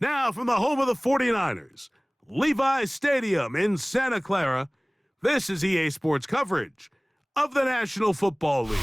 Now from the home of the 49ers, Levi's Stadium in Santa Clara, this is EA Sports coverage of the National Football League.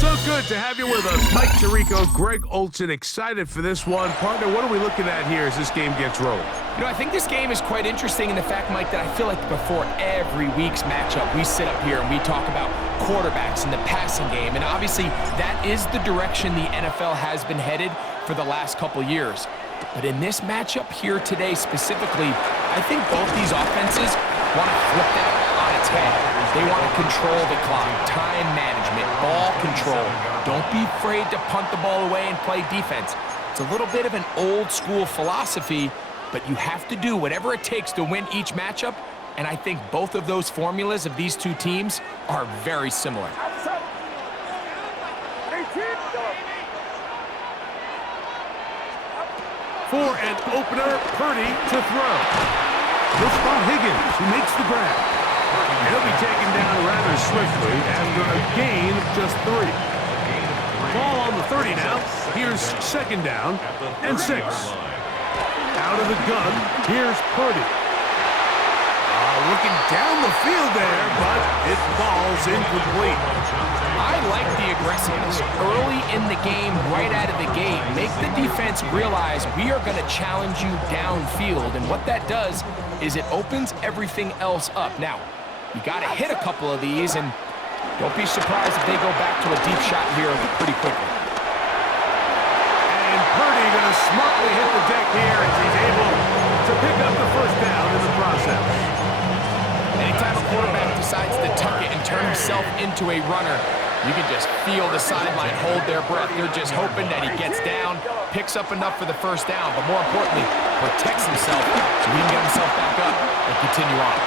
So good to have you with us. Mike Tirico, Greg Olsen, excited for this one. Partner, what are we looking at here as this game gets rolling? You know, I think this game is quite interesting in the fact, Mike, that I feel like before every week's matchup, we sit up here and we talk about quarterbacks in the passing game. And obviously, that is the direction the NFL has been headed for the last couple years. But in this matchup here today specifically, I think both these offenses want to flip that on its head. They want to control the clock, time management, ball control. Don't be afraid to punt the ball away and play defense. It's a little bit of an old school philosophy, but you have to do whatever it takes to win each matchup, and I think both of those formulas of these two teams are very similar. For an opener, Purdy to throw. This from Higgins, who makes the grab. And he'll be taken down rather swiftly after a gain of just 3. Ball on the 30 now. Here's second down and 6. Out of the gun, here's Purdy. Looking down the field there, but it falls incomplete. I like the aggressiveness early in the game, right out of the gate. Make the defense realize we are going to challenge you downfield, and what that does is it opens everything else up. Now, you got to hit a couple of these, and don't be surprised if they go back to a deep shot here pretty quickly. And Purdy going to smartly hit the deck here as he's able to pick up the first down in the process. Anytime a quarterback decides to tuck it and turn himself into a runner, you can just feel the sideline hold their breath. They're just hoping that he gets down, picks up enough for the first down, but more importantly, protects himself so he can get himself back up and continue on.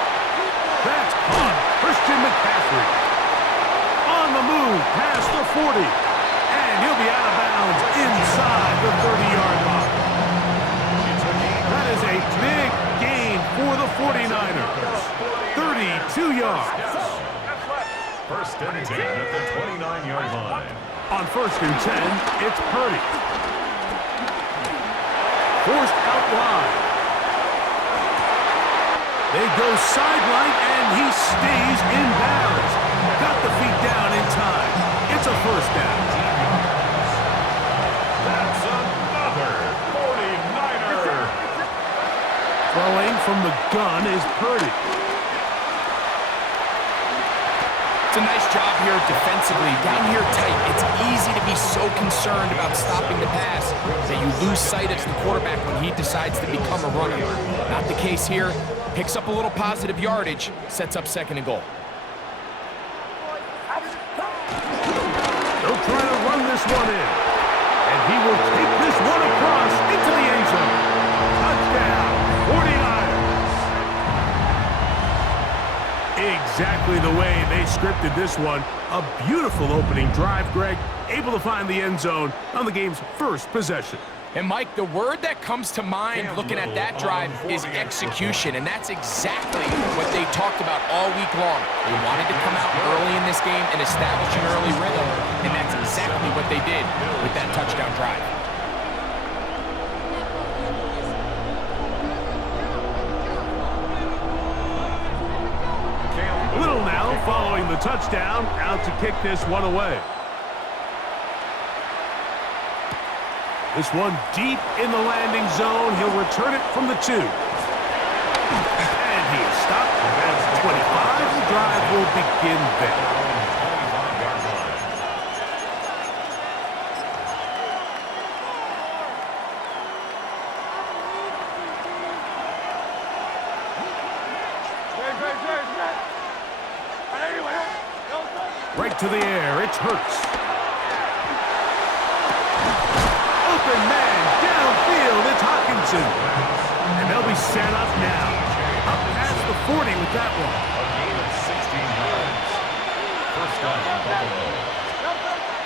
That's caught. Christian McCaffrey. On the move past the 40. And he'll be out of bounds inside the 30-yard line. That is a big gain for the 49ers. 32 yards. First and 10 at the 29-yard line. On first and 10, it's Purdy. Forced out wide. They go sideline, and he stays in bounds. Got the feet down in time. It's a first down. That's another 49er. Throwing from the gun is Purdy. It's a nice job here defensively. Down here tight, it's easy to be so concerned about stopping the pass that you lose sight of the quarterback when he decides to become a runner. Not the case here. Picks up a little positive yardage, sets up second and goal. They'll try to run this one in. And he will take this one across into the end zone. Touchdown, 49ers. Exactly the way they scripted this one. A beautiful opening drive, Greg. Able to find the end zone on the game's first possession. And Mike, the word that comes to mind looking at that drive is execution, and that's exactly what they talked about all week long. They wanted to come out early in this game and establish an early rhythm, and that's exactly what they did with that touchdown drive. Little now following the touchdown, out to kick this one away. This one deep in the landing zone. He'll return it from the 2. And he is stopped at the 25. The drive will begin there. Right to the air. It's Hurts. Open man downfield. It's Hockenson. And they'll be set up now. Up past the 40 with that one. A gain of 16 yards. First down, Buffalo.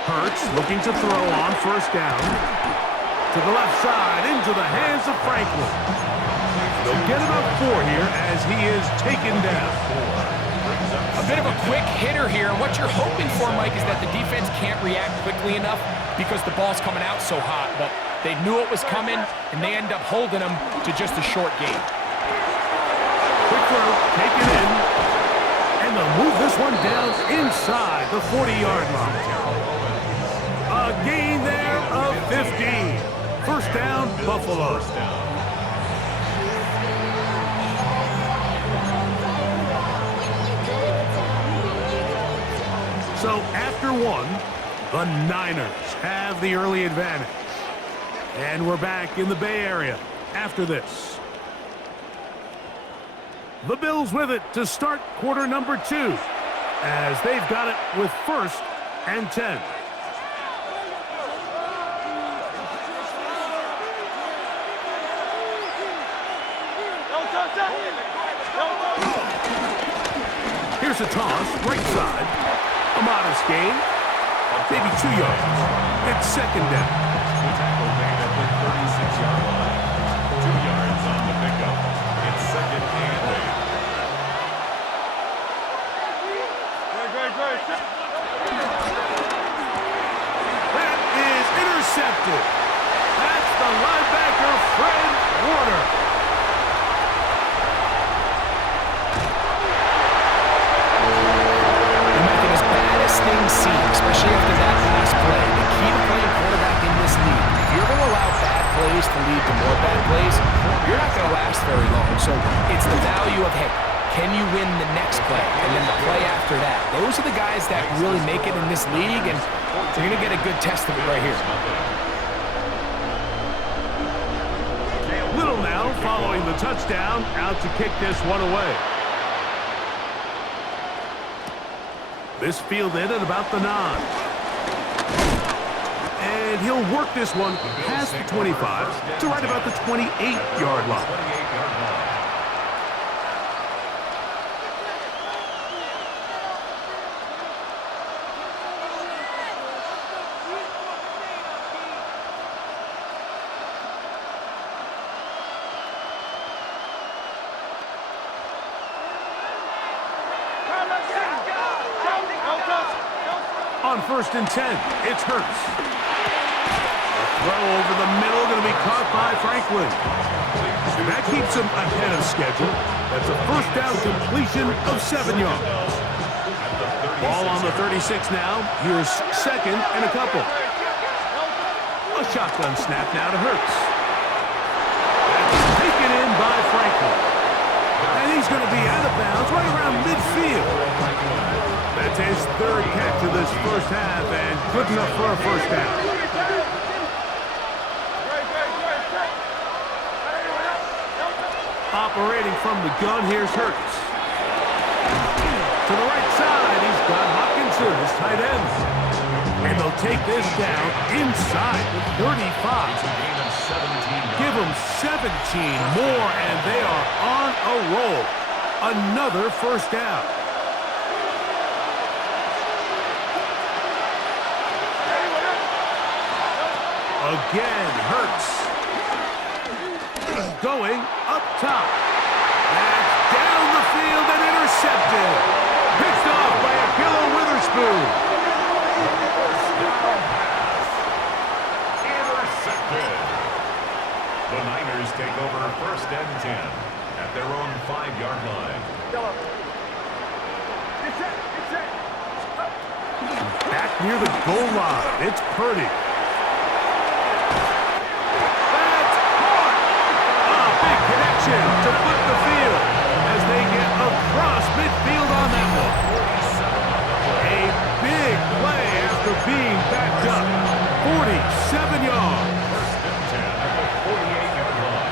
Hurts looking to throw on first down. To the left side, into the hands of Franklin. They'll get about 4 here as he is taken down. A bit of a quick hitter here, and what you're hoping for, Mike, is that the defense can't react quickly enough because the ball's coming out so hot. But They knew it was coming, and they end up holding them to just a short game. Quick throw, taken in. And they'll move this one down inside the 40-yard line. A gain there of 15. First down, Buffalo. So after one, the Niners have the early advantage. And we're back in the Bay Area after this. The Bills with it to start quarter number 2, as they've got it with 1st and 10. Here's a toss, right side. A modest gain, maybe 2 yards. It's second down. The tackle made at the 36-yard line. 2 yards on the pickup. It's second and 8. That is intercepted. That's the linebacker, Fred Warner. They're making as bad as things seem, especially after that last play. The key to playing quarterback in this league, if you're going to allow bad plays to lead to more bad plays, you're not going to last very long. So it's the value of, hey, can you win the next play and then the play after that? Those are the guys that really make it in this league, and you're going to get a good test of it right here. Little now following the touchdown, out to kick this one away. This fielded at about the 9. And he'll work this one past the 25 to right about the 28-yard line. On 1st and 10, it's Hurts. A throw over the middle, going to be caught by Franklin. And that keeps him ahead of schedule. That's a first down completion of 7 yards. Ball on the 36 now. Here's second and a couple. A shotgun snap now to Hurts. That's taken in by Franklin. And he's going to be out of bounds right around midfield. That's his 3rd catch of this first half, and good enough for a first down. Operating from the gun, here's Hurts. To the right side, he's got Hockenson, his tight end. And they'll take this down inside the 35. Give them 17 more, and they are on a roll. Another first down. Again, Hurts. Going up top. That's down the field and intercepted. Picked off by Ahkello Witherspoon. Intercepted. The Niners take over 1st and 10 at their own 5-yard line. Back near the goal line. It's Purdy. To flip the field as they get across midfield on that one. A big play after being backed up. 47 yards. 1st and 10 at the 48-yard line.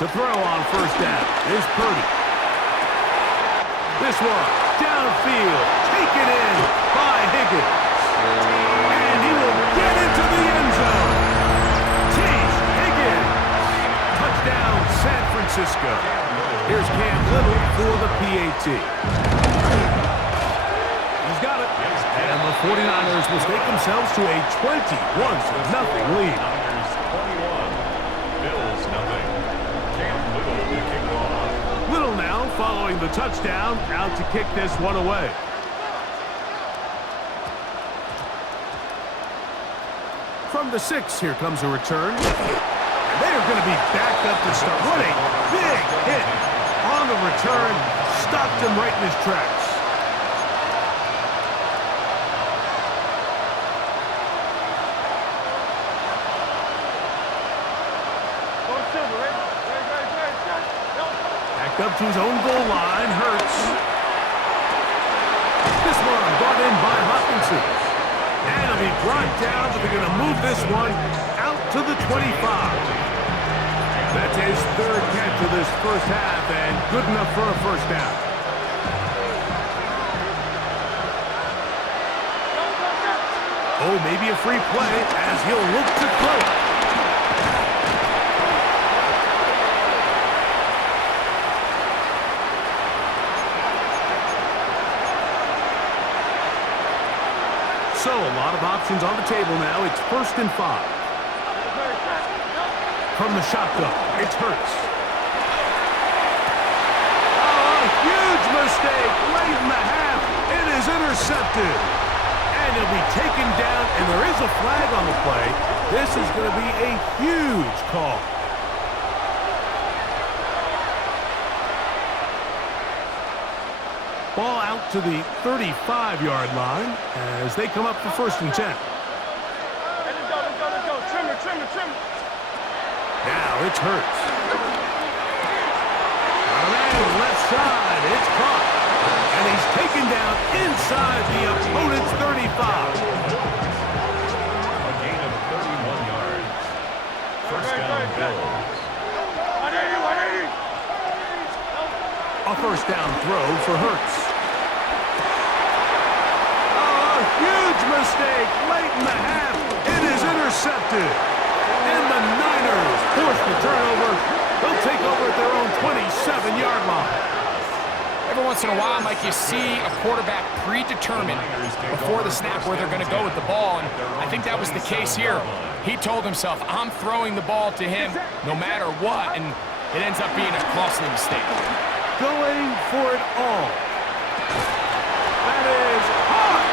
To throw on first down is Purdy. This one downfield, taken in by Higgins. And he will get into the end zone. Touchdown, San Francisco. Here's Cam Little for the PAT. He's got it. And the 49ers will take themselves to a 21-0 lead. Niners 21, Bills nothing. Cam Little to kick off. Little now following the touchdown, out to kick this one away. From the 6, here comes a return. And they are going to be backed up to start. What a big hit on the return. Stopped him right in his tracks. Backed up to his own goal line. Hurts. This one brought in by Hopkinson. And it'll be brought down, but they're going to move this one out to the 25. That's his third catch of this first half, and good enough for a first down. Oh, maybe a free play as he'll look to throw it. So, a lot of options on the table now. It's 1st and 5. From the shotgun, it's Hurts. Oh, a huge mistake late in the half. It is intercepted. And he'll be taken down, and there is a flag on the play. This is going to be a huge call. Ball out to the 35-yard line as they come up for 1st and 10. Let's go. Trimmer. Now it's Hurts. Around left side, it's caught. And he's taken down inside the opponent's 35. A gain of 31 yards. First down, Bills. A first down throw for Hurts. Oh, a huge mistake late in the half. It is intercepted. And the Niners force the turnover. They'll take over at their own 27-yard line. Every once in a while, Mike, you see a quarterback predetermined before the snap where they're going to go with the ball, and I think that was the case here. He told himself, I'm throwing the ball to him no matter what, and it ends up being a costly mistake. Going for it all. That is hard.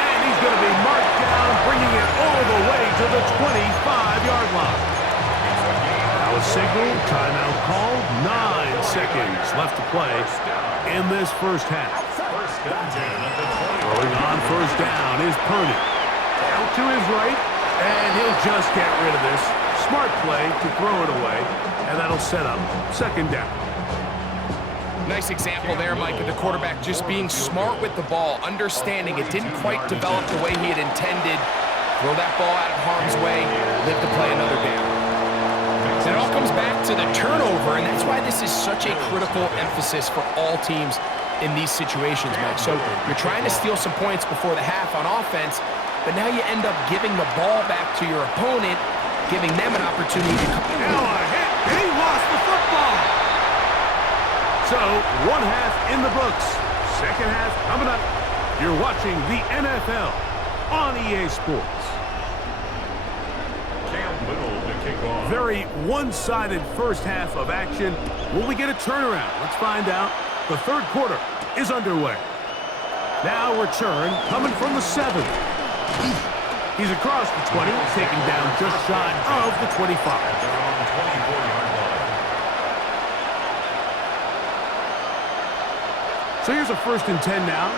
And he's going to be marked down, bringing it all the way to the 25-yard line. Now a signal, timeout called, 9 seconds left to play in this first half. Going on first down is Purdy. Out to his right, and he'll just get rid of this. Smart play to throw it away, and that'll set up 2nd down. Nice example there, Mike, of the quarterback just being smart with the ball, understanding it didn't quite develop the way he had intended. Throw that ball out of harm's way, live to play another down. And it all comes back to the turnover, and that's why this is such a critical emphasis for all teams in these situations, Mike. So you're trying to steal some points before the half on offense, but now you end up giving the ball back to your opponent, giving them an opportunity to come. Now a hit. He lost the football. So, 1 half in the books. 2nd half coming up. You're watching the NFL on EA Sports. Cam Little to kick off. Very one-sided first half of action. Will we get a turnaround? Let's find out. The 3rd quarter is underway. Now return coming from the 7. He's across the 20, taken down just shy of the 25. At their own 24-yard line. So here's a 1st and 10 now.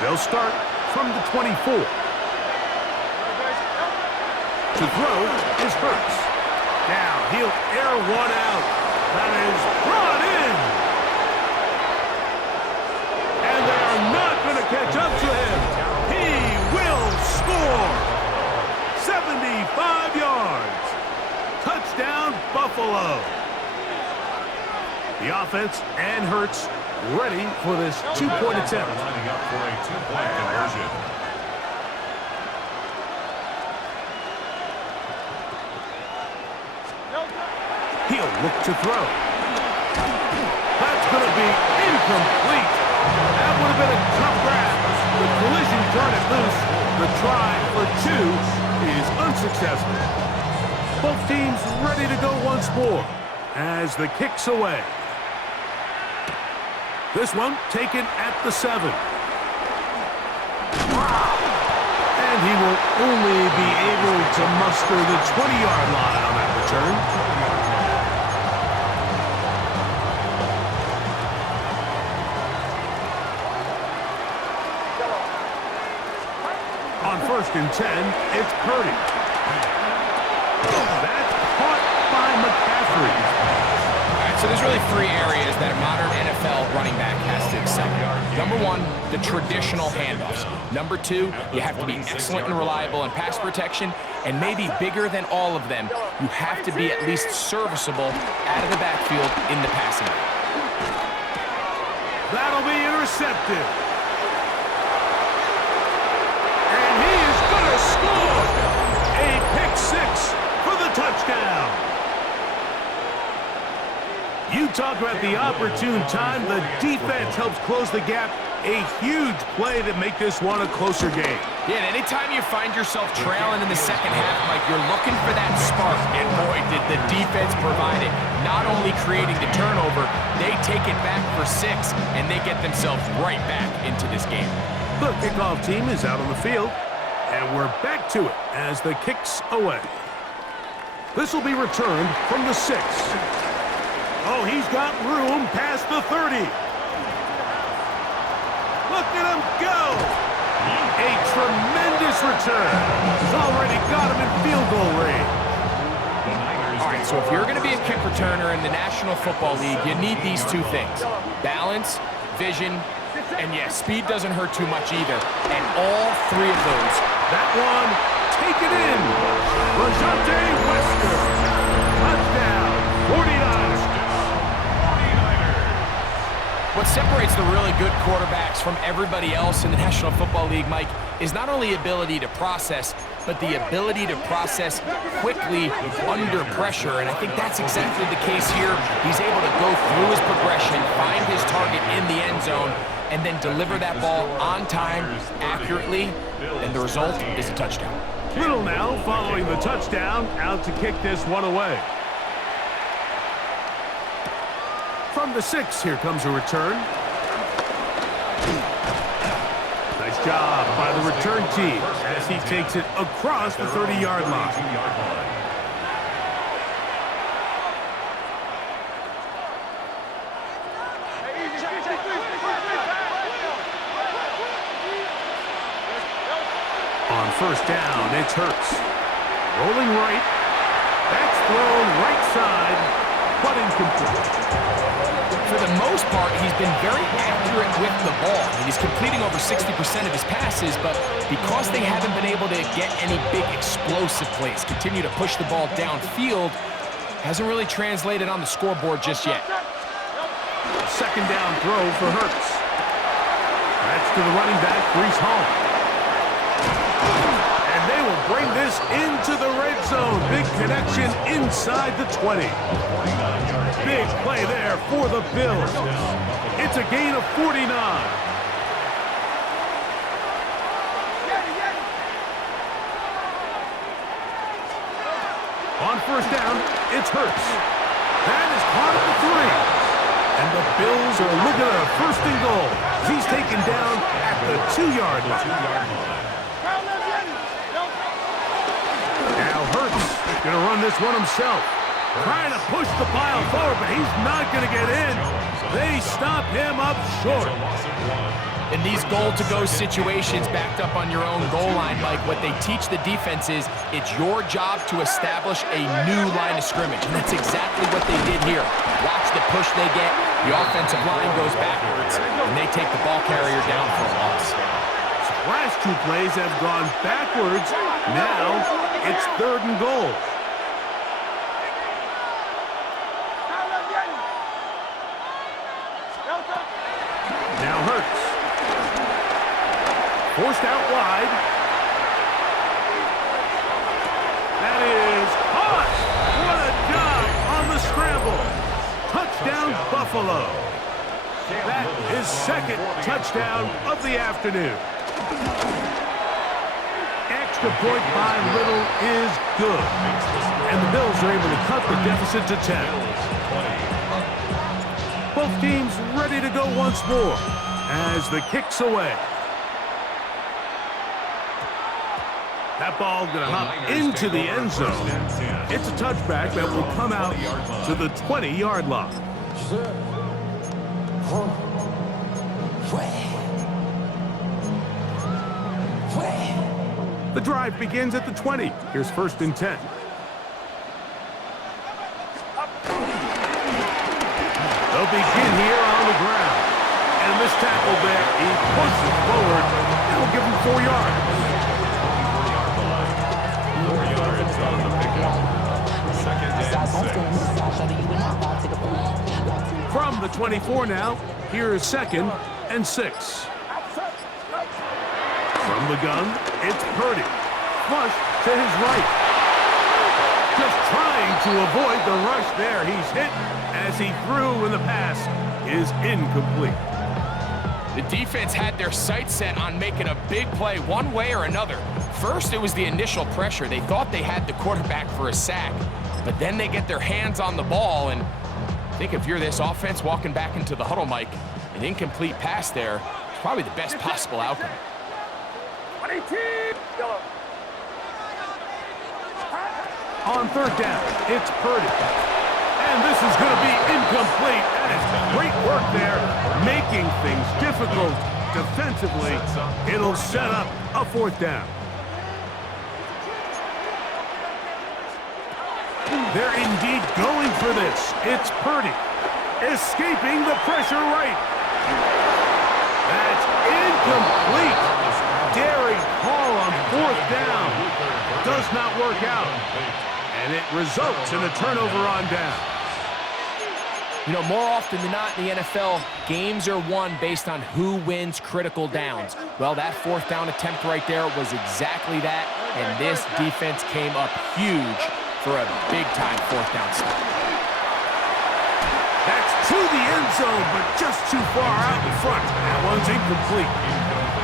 They'll start from the 24. To throw is Hurts. Now he'll air one out. That is brought in. And they are not going to catch up to him. He will score. 75 yards. Touchdown, Buffalo. The offense and Hurts ready for this 2-point attempt. Lining up for a 2-point conversion. He'll look to throw. That's going to be incomplete. That would have been a tough grab. The collision turned it loose. The try for 2 is unsuccessful. Both teams ready to go once more as the kick's away. This one taken at the 7. And he will only be able to muster the 20-yard line on that return. On 1st and 10, it's Purdy. That's caught by McCaffrey. All right, so there's really 3 areas that a modern NFL running back has to excel. Number 1, the traditional handoffs. Number 2, you have to be excellent and reliable in pass protection. And maybe bigger than all of them, you have to be at least serviceable out of the backfield in the passing game. That'll be intercepted. And he is going to score! A pick 6 for the touchdown. You talk about the opportune time. The defense helps close the gap. A huge play that make this one a closer game. Yeah, and anytime you find yourself trailing in the second half, Mike, you're looking for that spark. And boy, did the defense provide it. Not only creating the turnover, they take it back for 6, and they get themselves right back into this game. The kickoff team is out on the field, and we're back to it as the kick's away. This will be returned from the 6. Oh, he's got room past the 30. Look at him go! A tremendous return. He's already got him in field goal range. All right, so if you're going to be a kick returner in the National Football League, you need these 2 things. Balance, vision, and yes, speed doesn't hurt too much either. And all 3 of those. That one, take it in. Rajante Wester. Touchdown, 49ers. What separates the really good quarterbacks from everybody else in the National Football League, Mike, is not only ability to process, but the ability to process quickly under pressure. And I think that's exactly the case here. He's able to go through his progression, find his target in the end zone, and then deliver that ball on time, accurately, and the result is a touchdown. Little now following the touchdown, out to kick this one away. From the 6, here comes a return. Nice job by the return team as he takes it across the 30-yard line. On 1st down, it's Hurts. Rolling right. That's thrown right side, but incomplete. For the most part, he's been very accurate with the ball. And he's completing over 60% of his passes, but because they haven't been able to get any big explosive plays, continue to push the ball downfield, hasn't really translated on the scoreboard just yet. 2nd down throw for Hurts. That's to the running back, Breece Hall. And they will bring this into the red zone. Big connection inside the 20. Big play there for the Bills. It's a gain of 49. On 1st down, it's Hurts. That is caught at the 3. And the Bills are looking at a 1st and goal. He's taken down at the 2-yard line. Now Hurts going to run this one himself. Trying to push the pile forward, but he's not going to get in. They stop him up short. In these goal-to-go situations backed up on your own goal line, Mike, what they teach the defense is it's your job to establish a new line of scrimmage, and that's exactly what they did here. Watch the push they get. The offensive line goes backwards, and they take the ball carrier down for a loss. Last 2 plays have gone backwards. Now it's 3rd and goal. Now Hurts. Forced out wide. That is caught. What a job on the scramble. Touchdown, Buffalo. That is 2nd touchdown of the afternoon. Extra point by Little is good. And the Bills are able to cut the deficit to 10. Both teams ready to go once more as the kick's away. That ball going to hop into the end zone. It's a touchback that will come out to the 20-yard line. The drive begins at the 20. Here's 1st and 10. They'll begin here on the ground. And this tackle there, he pushes forward. It'll give him 4 yards. 4 yards on the pickup. 2nd and 6. From the 24 now, here is 2nd and 6. From the gun, it's Purdy. Flush to his right. Just trying to avoid the rush there. He's hit as he threw, and the pass is incomplete. The defense had their sights set on making a big play one way or another. First, it was the initial pressure. They thought they had the quarterback for a sack, but then they get their hands on the ball, and I think if you're this offense walking back into the huddle, Mike, an incomplete pass there is probably the best possible outcome. On 3rd down, it's Purdy. And this is going to be incomplete. That is great work there, making things difficult defensively. It'll set up a 4th down. They're indeed going for this. It's Purdy, escaping the pressure right. That's incomplete. Daring call on 4th down. Does not work out. And it results in a turnover on down. You know, more often than not in the NFL, games are won based on who wins critical downs. Well, that 4th down attempt right there was exactly that, and this defense came up huge for a big-time 4th down stop. That's to the end zone, but just too far out in front. That one's incomplete.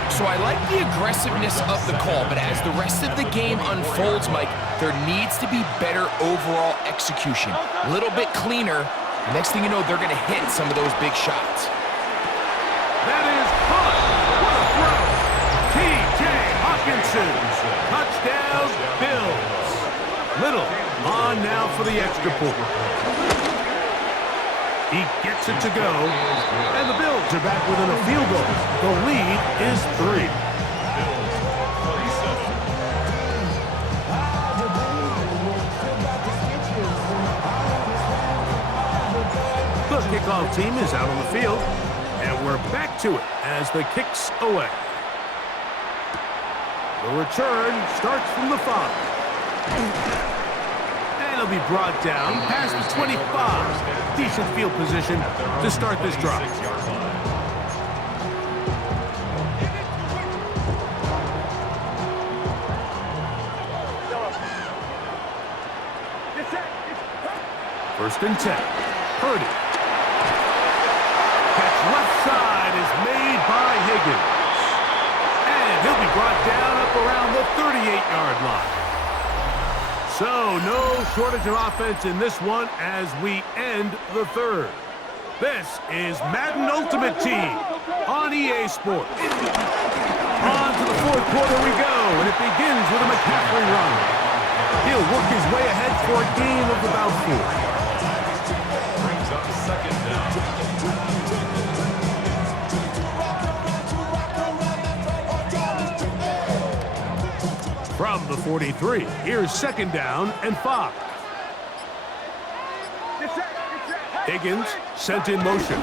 So I like the aggressiveness of the call, but as the rest of the game unfolds, Mike, there needs to be better overall execution. A little bit cleaner. The next thing you know, they're going to hit some of those big shots. That is caught. What a throw. T.J. Hawkinson. Touchdown, Bills. Little on now for the extra point. He gets it to go, and the Bills are back within a field goal. The lead is 3. The kickoff team is out on the field, and we're back to it as the kick's away. The return starts from the 5. It'll be brought down past the 25. Decent field position to start this drive. First and 10. Purdy. Catch left side is made by Higgins. And he'll be brought down up around the 38-yard line. So, no shortage of offense in this one as we end the 3rd. This is Madden Ultimate Team on EA Sports. On to the 4th quarter we go, and it begins with a McCaffrey run. He'll work his way ahead for a gain of about 4. Brings up 2nd down. From the 43, here's 2nd down and 5. Higgins sent in motion.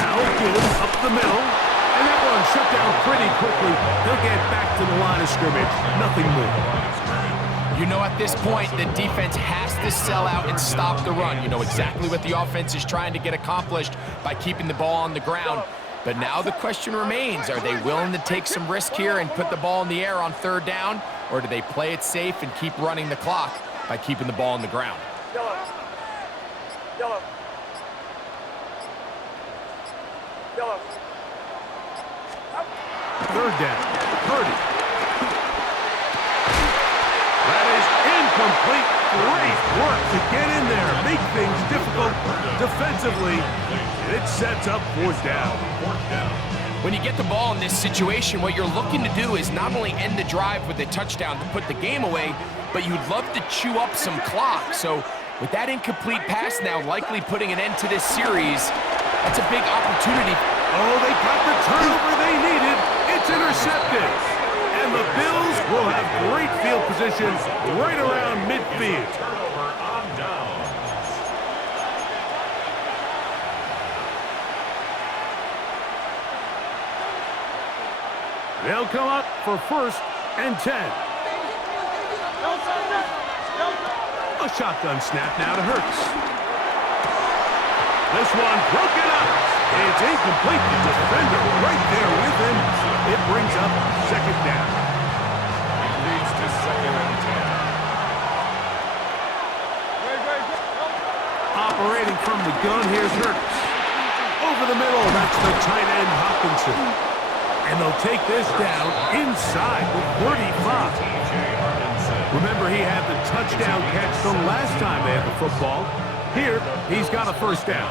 Now Gibbs up the middle, and that one shut down pretty quickly. He'll get back to the line of scrimmage. Nothing more. You know, at this point, the defense has to sell out and stop the run. You know exactly what the offense is trying to get accomplished by keeping the ball on the ground. But now the question remains, are they willing to take some risk here and put the ball in the air on 3rd down, or do they play it safe and keep running the clock by keeping the ball on the ground? Yellow. 3rd down. Purdy. That is incomplete. Great work to get in there. Make things difficult defensively. And it sets up 4th down. When you get the ball in this situation, what you're looking to do is not only end the drive with a touchdown to put the game away, but you'd love to chew up some clock. So with that incomplete pass now likely putting an end to this series, that's a big opportunity. Oh, they got the turnover they needed. It's intercepted. And the Bills will have great field position right around midfield. Turnover on downs. They'll come up for 1st and 10. A shotgun snap now to Hurts. This one broken up. It's incomplete. The defender right there with him. It brings up 2nd down. It leads to 2nd and 10. Operating from the gun, here's Hurts. Over the middle, that's the tight end Hockenson. And they'll take this down inside the 35. Remember, he had the touchdown catch the last time they had the football. Here, he's got a 1st down.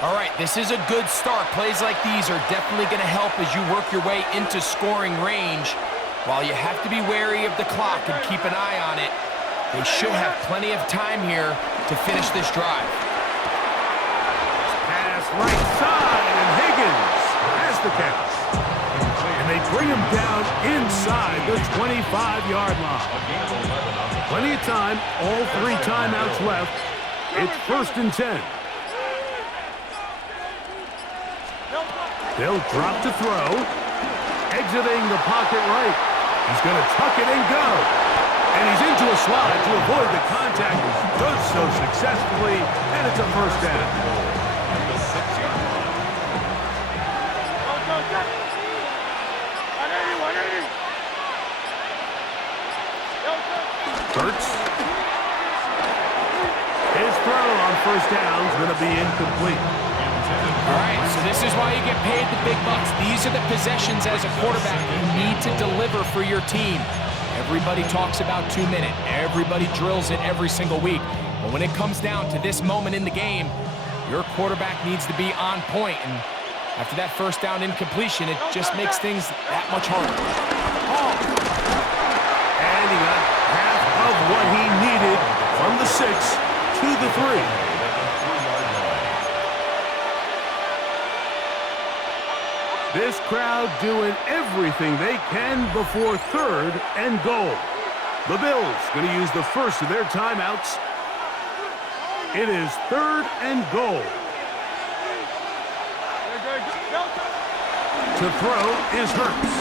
All right, this is a good start. Plays like these are definitely going to help as you work your way into scoring range. While you have to be wary of the clock and keep an eye on it, they should have plenty of time here to finish this drive. Pass right side, and Higgins has the catch. And they bring him down inside the 25-yard line. Plenty of time, all 3 timeouts left. It's 1st and 10. They'll drop to throw. Exiting the pocket right. He's going to tuck it and go. And he's into a slide to avoid the contact. Does so successfully, and it's a 1st down. The 6-yard line. Hurts. His throw on 1st down is going to be incomplete. All right, so this is why you get paid the big bucks. These are the possessions as a quarterback you need to deliver for your team. Everybody talks about 2-minute. Everybody drills it every single week. But when it comes down to this moment in the game, your quarterback needs to be on point. And after that 1st down incompletion, it just makes things that much harder. And he got half of what he needed from the 6 to the 3. This crowd doing everything they can before 3rd and goal. The Bills going to use the first of their timeouts. It is 3rd and goal. To throw is Hurts.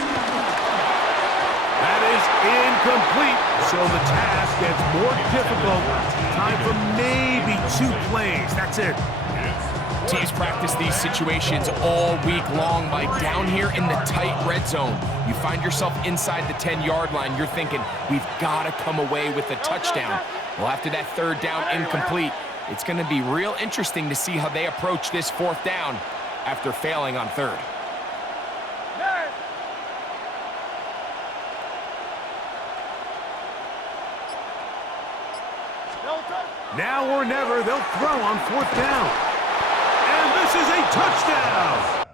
That is incomplete, so the task gets more difficult. Time for maybe 2 plays. That's it. Teams practice these situations all week long. By down here in the tight red zone, you find yourself inside the 10-yard line. You're thinking, we've got to come away with a touchdown. Well, after that 3rd down incomplete, it's going to be real interesting to see how they approach this 4th down after failing on 3rd. Now or never, they'll throw on 4th down. And this is a touchdown.